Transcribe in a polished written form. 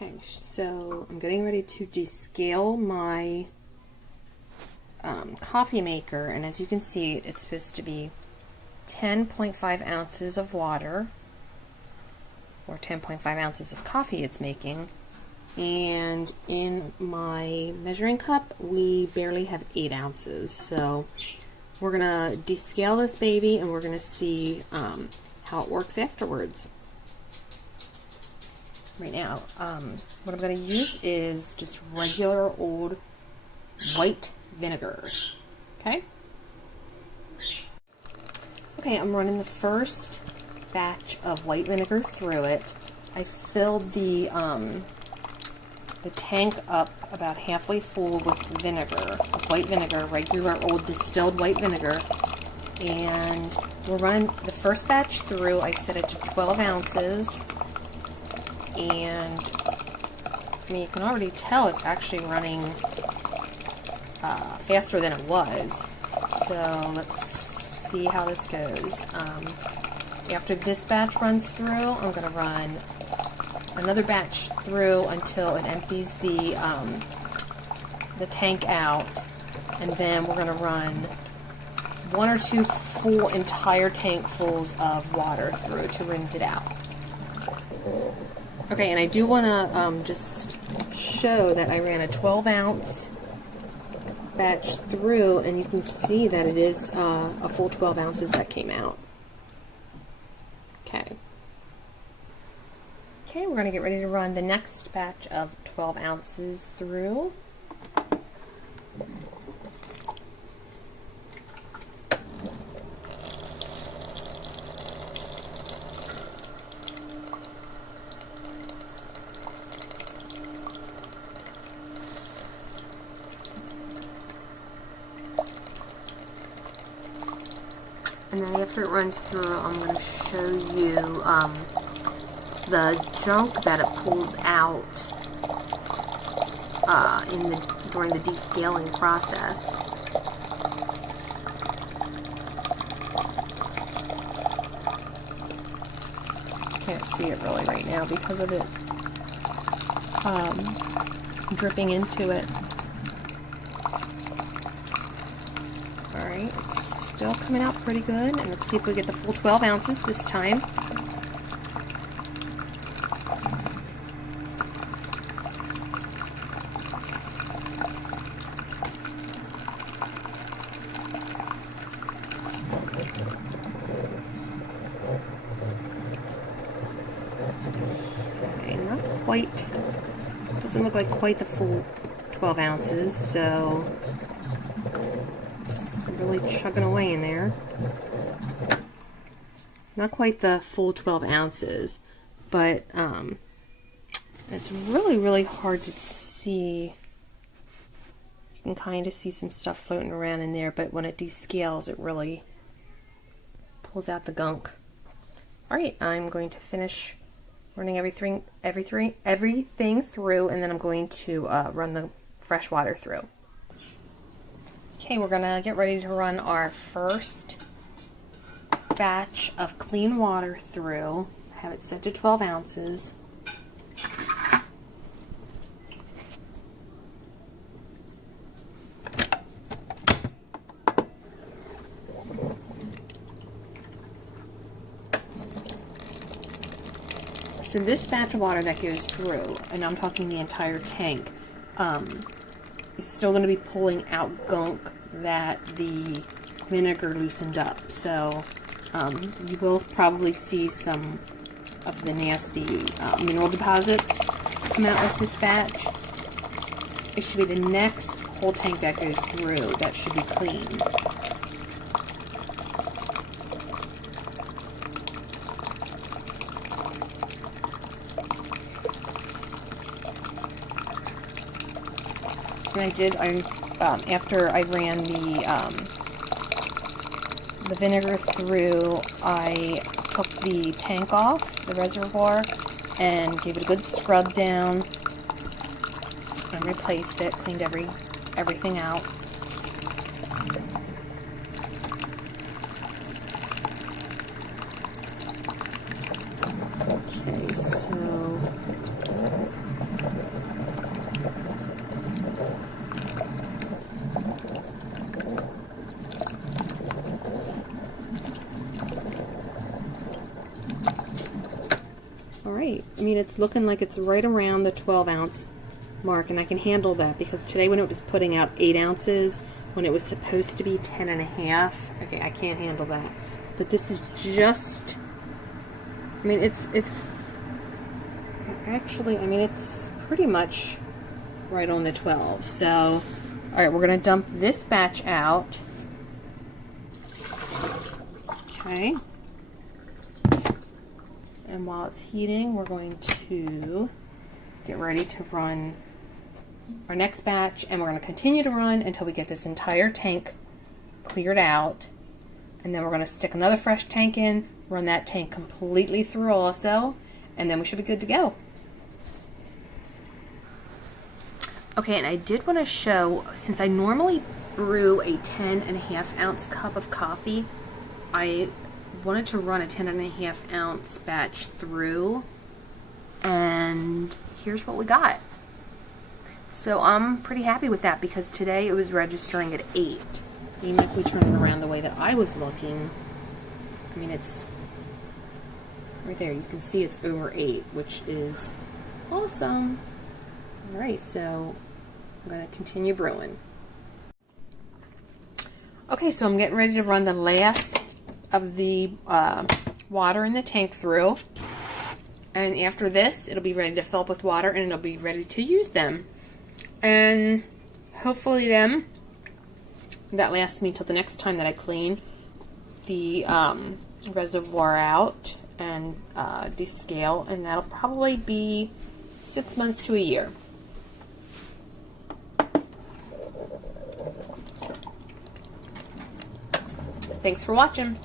Okay, so I'm getting ready to descale my coffee maker, and as you can see, it's supposed to be 10.5 ounces of water, or 10.5 ounces of coffee it's making, and in my measuring cup we barely have 8 ounces. So we're gonna descale this baby and we're gonna see how it works afterwards. Right now, what I'm going to use is just regular old white vinegar. Okay? Okay, I'm running the first batch of white vinegar through it. I filled the tank up about halfway full with vinegar, with white vinegar, regular old distilled white vinegar. And we're running the first batch through. I set it to 12 ounces. And I mean, you can already tell it's actually running faster than it was. So let's see how this goes. After this batch runs through, I'm going to run another batch through until it empties the tank out, and then we're going to run 1 or 2 full entire tankfuls of water through to rinse it out. Okay, and I do want to just show that I ran a 12-ounce batch through, and you can see that it is a full 12 ounces that came out. Okay. Okay, we're going to get ready to run the next batch of 12 ounces through. And then after it runs through, I'm going to show you the junk that it pulls out during the descaling process. Can't see it really right now because of it dripping into it. Alright, it's still coming out pretty good, and let's see if we get the full 12 ounces this time. Okay, not quite, doesn't look like quite the full 12 ounces, so just really chugging away in there. Not quite the full 12 ounces, but it's really hard to see. You can kind of see some stuff floating around in there, but when it descales, it really pulls out the gunk. Alright, I'm going to finish running everything through, and then I'm going to run the fresh water through. Okay, we're gonna get ready to run our first batch of clean water through. Have it set to 12 ounces. So this batch of water that goes through, and I'm talking the entire tank, is still going to be pulling out gunk that the vinegar loosened up. So you will probably see some of the nasty mineral deposits come out with this batch. It should be the next whole tank that goes through that should be clean. And after I ran the vinegar through, I took the tank off, the reservoir, and gave it a good scrub down, and replaced it, cleaned everything out. Okay, so Alright, I mean, it's looking like it's right around the 12-ounce mark, and I can handle that because today when it was putting out 8 ounces, when it was supposed to be 10 and a half, okay, I can't handle that. But this is just, I mean, it's actually, I mean, it's pretty much right on the 12. So, alright, we're going to dump this batch out. Okay. And while it's heating, we're going to get ready to run our next batch, and we're going to continue to run until we get this entire tank cleared out. And then we're going to stick another fresh tank in, run that tank completely through also, and then we should be good to go. Okay, and I did want to show, since I normally brew a 10.5 ounce cup of coffee, I wanted to run a 10.5 ounce batch through, and here's what we got. So I'm pretty happy with that because today it was registering at 8. Even if we turn it around the way that I was looking, I mean, it's right there. You can see it's over 8, which is awesome. Alright, so I'm going to continue brewing. Okay, so I'm getting ready to run the last of the water in the tank through, and after this it'll be ready to fill up with water and it'll be ready to use them, and hopefully then that lasts me till the next time that I clean the reservoir out and descale, and that'll probably be 6 months to a year. Thanks for watching.